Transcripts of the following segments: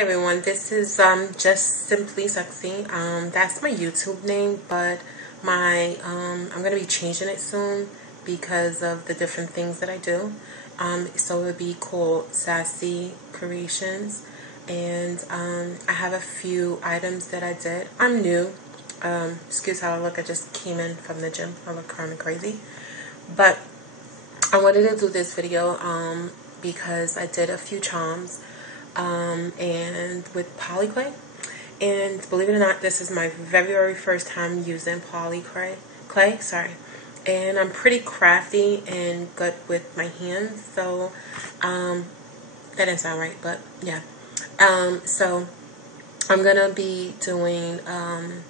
Hey everyone, this is just Simply Sexy. That's my YouTube name, but I'm gonna be changing it soon because of the different things that I do. So it'll be called Sassy Creations, and I have a few items that I did. I'm new. Excuse how I look. I just came in from the gym. I look kind of crazy, but I wanted to do this video because I did a few charms. And with Polymer Clay, and believe it or not, this is my very first time using Polymer Clay, sorry, and I'm pretty crafty and good with my hands, so that didn't sound right, but yeah. So I'm gonna be doing some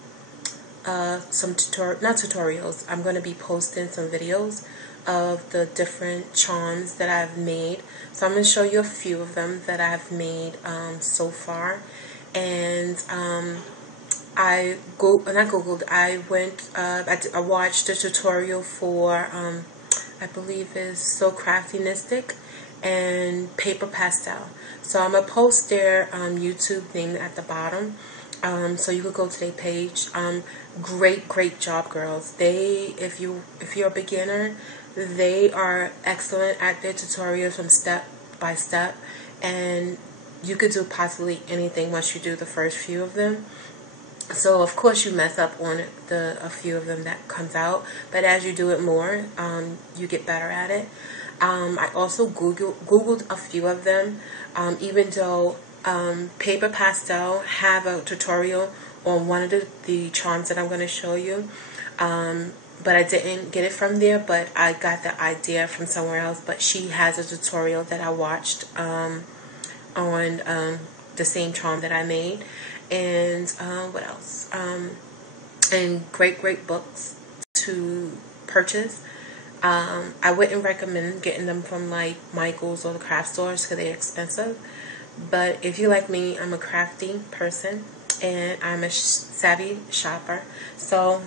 not tutorials, I'm gonna be posting some videos of the different charms that I've made. So I'm going to show you a few of them that I've made so far. And I watched a tutorial for I believe is Socraftastic and paperpastel. So I'm going to post their YouTube name at the bottom. So you could go to their page. Great job, girls. If you're a beginner, they are excellent at their tutorials from step by step, and you could do possibly anything once you do the first few of them. So of course you mess up on a few of them that comes out, but as you do it more, you get better at it. I also googled a few of them, even though paperpastel have a tutorial on one of the charms that I'm going to show you, but I didn't get it from there, but I got the idea from somewhere else. But she has a tutorial that I watched on the same charm that I made. And what else? And great books to purchase. I wouldn't recommend getting them from like Michael's or the craft stores because they're expensive. But if you like me, I'm a crafty person and I'm a savvy shopper. So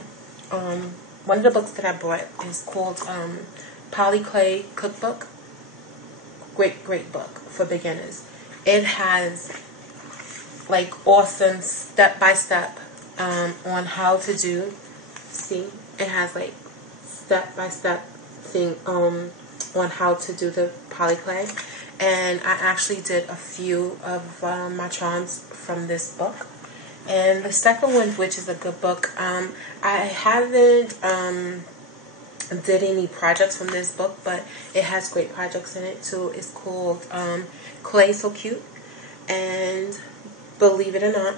one of the books that I bought is called Polymer Clay Cook Book. Great book for beginners. It has like awesome step-by-step on how to do. See, it has like step-by-step thing on how to do the Polymer Clay. And I actually did a few of my charms from this book. And the second one, which is a good book, I haven't did any projects from this book, but it has great projects in it too. It's called Clay So Cute, and believe it or not,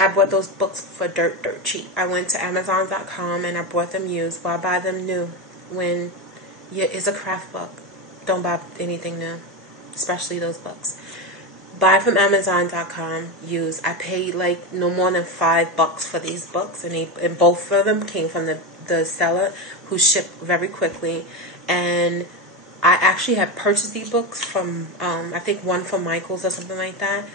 I bought those books for dirt cheap. I went to Amazon.com and I bought them used. Why buy them new when it's a craft book? Don't buy anything new, especially those books. Buy from Amazon.com used. I paid like no more than $5 for these books, and both of them came from the seller who shipped very quickly. And I actually had purchased these books from I think one from Michael's or something like that.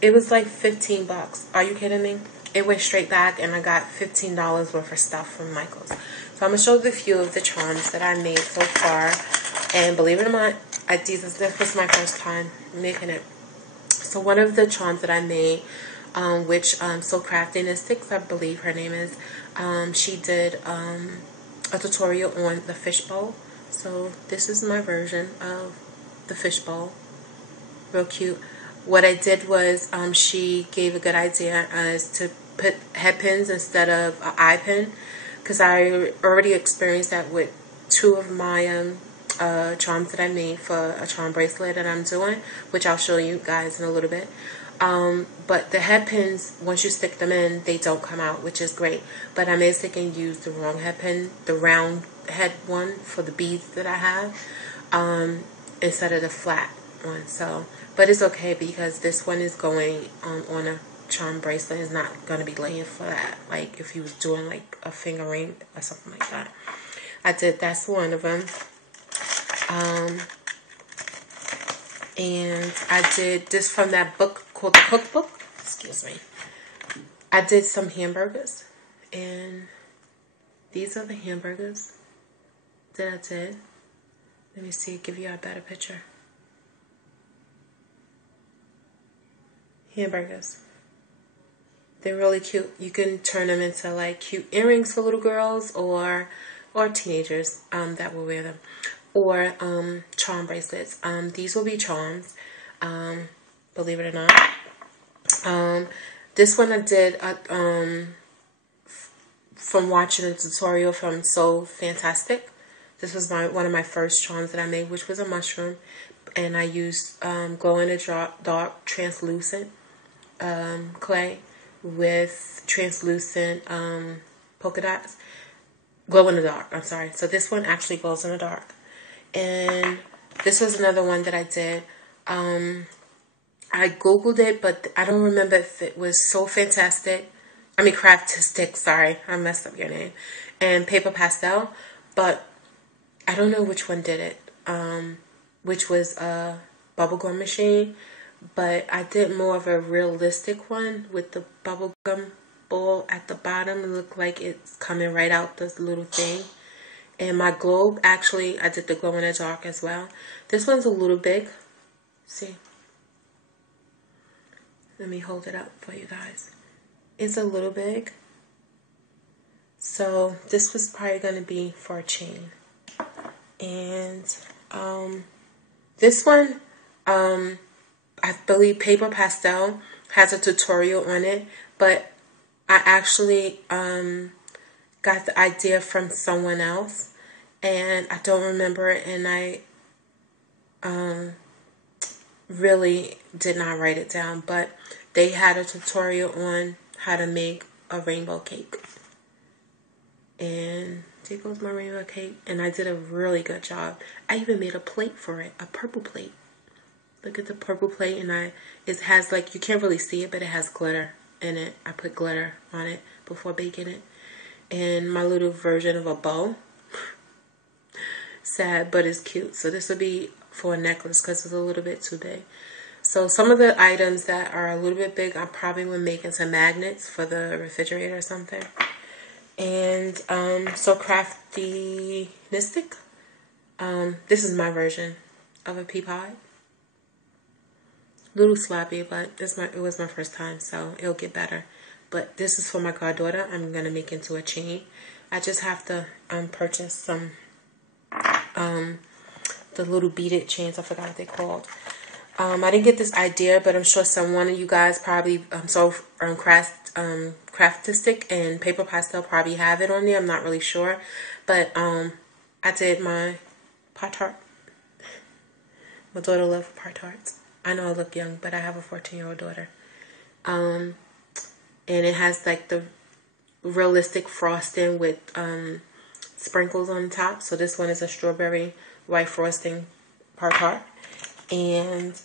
It was like $15. Are you kidding me? It went straight back, and I got $15 worth of stuff from Michael's. So I'm gonna show you a few of the charms that I made so far, and believe it or not, this was my first time making it. So one of the charms that I made, which Socraftastic, I believe her name is, she did a tutorial on the fishbowl. So this is my version of the fishbowl. Real cute. What I did was she gave a good idea as to put head pins instead of an eye pin, because I already experienced that with two of my charms that I made for a charm bracelet that I'm doing, which I'll show you guys in a little bit. But the head pins, once you stick them in, they don't come out, which is great. But I mistakenly used the wrong head pin, the round head one for the beads that I have, instead of the flat one. So, but it's okay because this one is going on a charm bracelet. It's not going to be laying flat like if you was doing like a finger ring or something like that. That's one of them. And I did this from that book called the Cookbook. Excuse me. I did some hamburgers, and these are the hamburgers that I did. Let me see, give you a better picture. hamburgers. They're really cute. You can turn them into like cute earrings for little girls or teenagers that will wear them, or charm bracelets. These will be charms, believe it or not. This one I did from watching a tutorial from Socraftastic. This was one of my first charms that I made, which was a mushroom, and I used glow in the dark translucent clay with translucent polka dots. Glow in the dark, I'm sorry. So this one actually glows in the dark. And this was another one that I did. I Googled it, but I don't remember if it was Craftastic, sorry. I messed up your name. And Paper Pastel. But I don't know which one did it. Which was a bubblegum machine. But I did more of a realistic one with the bubblegum ball at the bottom. It looked like it's coming right out this little thing. And my globe, actually, I did the glow in the dark as well. This one's a little big. See? Let me hold it up for you guys. It's a little big. So this was probably going to be for a chain. And this one, I believe Paper Pastel has a tutorial on it, but I actually got the idea from someone else, and I don't remember it, and I really did not write it down, but they had a tutorial on how to make a rainbow cake. And there goes my rainbow cake, and I did a really good job. I even made a plate for it, a purple plate. Look at the purple plate, and it has, like, you can't really see it, but it has glitter in it. I put glitter on it before baking it. And my little version of a bow. Sad, but it's cute. So this will be for a necklace because it's a little bit too big. So some of the items that are a little bit big, I probably would make into magnets for the refrigerator or something. And Socraftastic. This is my version of a pea pod. Little sloppy, but it was my first time, so it'll get better. But this is for my goddaughter. I'm gonna make into a chain. I just have to purchase some the little beaded chains. I forgot what they're called. I didn't get this idea, but I'm sure one of you guys probably Socraftastic and Paper Pastel probably have it on there. I'm not really sure, but I did my Pop Tart. My daughter loves Pop Tarts. I know I look young, but I have a 14-year-old daughter. And it has like the realistic frosting with sprinkles on top. So this one is a strawberry white frosting Pop Tart. And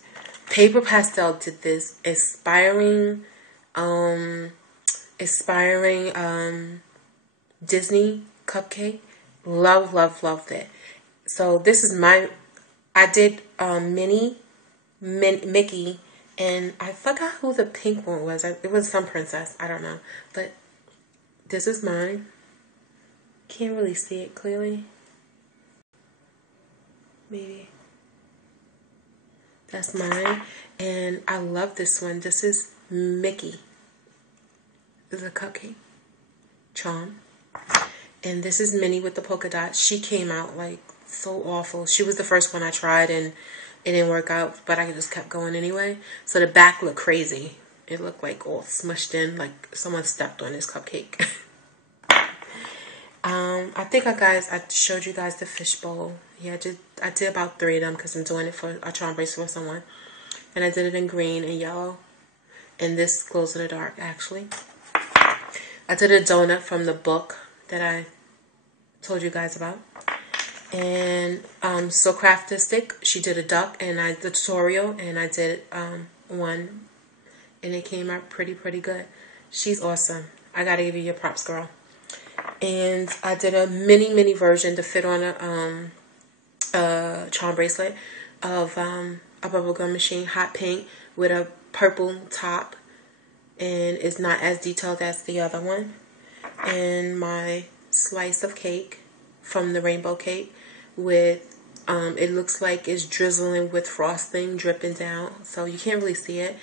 Paper Pastel did this inspiring Disney cupcake. Loved it. So this is I did Mickey, and I forgot who the pink one was. It was some princess. I don't know. But this is mine. Can't really see it clearly. Maybe. That's mine. And I love this one. This is Mickey. This is a cupcake. Charm. And this is Minnie with the polka dots. She came out like so awful. She was the first one I tried, and it didn't work out, but I just kept going anyway. So the back looked crazy. It looked like all smushed in, like someone stepped on this cupcake. I think I showed you guys the fishbowl. Yeah, I did about 3 of them because I'm doing it for a charm bracelet for someone. And I did it in green and yellow. And this glows in the dark, actually. I did a donut from the book that I told you guys about. And Socraftastic, she did a duck, and the tutorial, and I did one, and it came out pretty good. She's awesome. I gotta give you your props, girl. And I did a mini version to fit on a charm bracelet of a bubblegum machine, hot pink, with a purple top, and it's not as detailed as the other one. And my slice of cake from the rainbow cake with it looks like it's drizzling with frosting dripping down, so you can't really see it.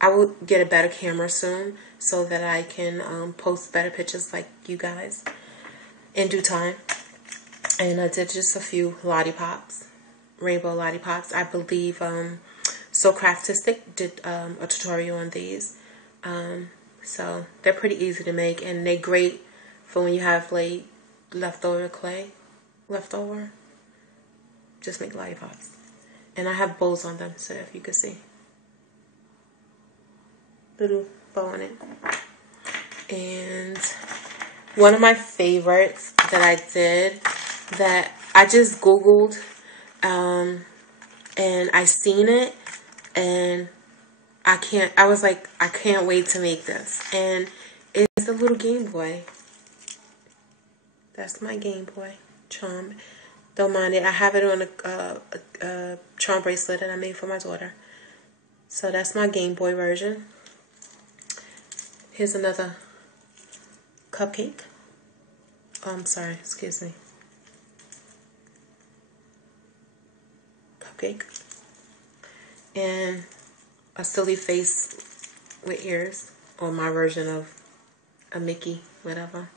I will get a better camera soon so that I can post better pictures like you guys in due time. And I did just a few lollipops, rainbow lollipops. I believe Socraftastic did a tutorial on these. So they're pretty easy to make, and they're great for when you have like leftover clay, just make lollipops. And I have bows on them, so if you could see, little bow on it. And one of my favorites that I did, that I just Googled, and I seen it, and I was like, I can't wait to make this. And it's a little Game Boy. That's my Game Boy charm. Don't mind it. I have it on a charm bracelet that I made for my daughter. So that's my Game Boy version. Here's another cupcake. Oh, I'm sorry. Excuse me. Cupcake. And a silly face with ears, or my version of a Mickey, whatever.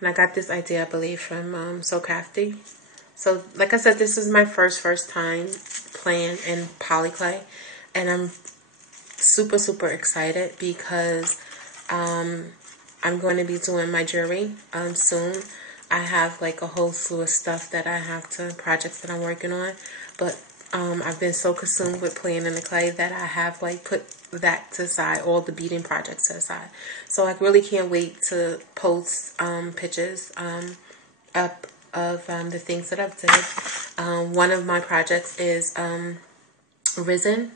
And I got this idea, I believe, from Socraftastic. So, like I said, this is my first time playing in poly clay, and I'm super excited because I'm going to be doing my jewelry soon. I have like a whole slew of stuff that I have to, projects that I'm working on, but I've been so consumed with playing in the clay that I have like put that to the side, all the beading projects to the side. So I really can't wait to post pictures up of the things that I've did. One of my projects is resin.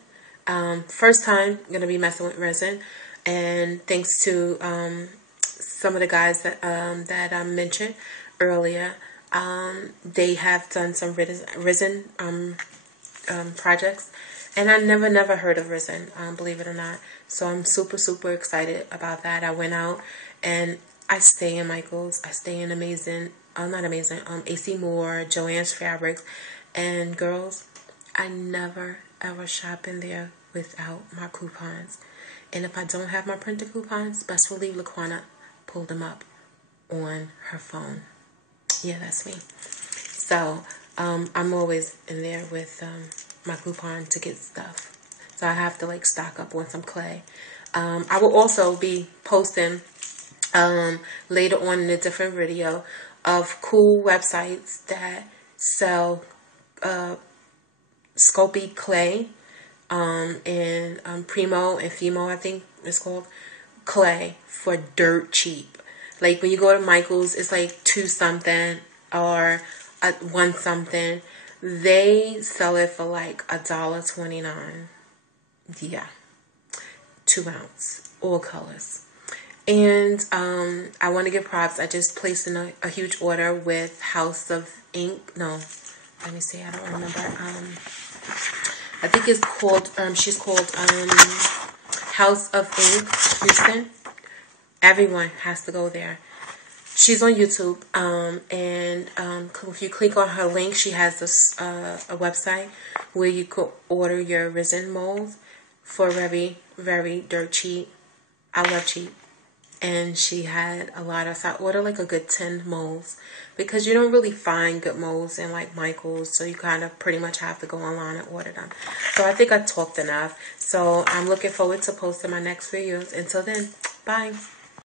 First time I'm gonna be messing with resin, and thanks to some of the guys that I mentioned earlier, they have done some resin projects, and I never heard of resin, believe it or not. So I'm super excited about that. I went out, and I stay in Michael's, I stay in AC Moore, Joann's Fabrics, and girls, I never ever shop in there without my coupons. And if I don't have my printed coupons, best believe Laquana pulled them up on her phone. Yeah, that's me. So I'm always in there with my coupon to get stuff. So I have to like stock up on some clay. I will also be posting later on in a different video of cool websites that sell sculpted clay and Primo and Fimo, I think it's called, clay for dirt cheap. Like when you go to Michael's, it's like $2 something or $1 something. They sell it for like $1.29. Yeah, 2 ounce, all colors. And I want to give props. I just placed in a huge order with House of Ink. No, let me see. I don't remember. I think it's called. She's called House of Ink Houston. Everyone has to go there. She's on YouTube, and if you click on her link, she has this a website where you could order your resin molds for very dirt cheap. I love cheap. And she had a lot of, so I ordered like a good 10 molds, because you don't really find good molds in like Michael's, so you kind of pretty much have to go online and order them. So I think I talked enough. So I'm looking forward to posting my next videos. Until then, bye.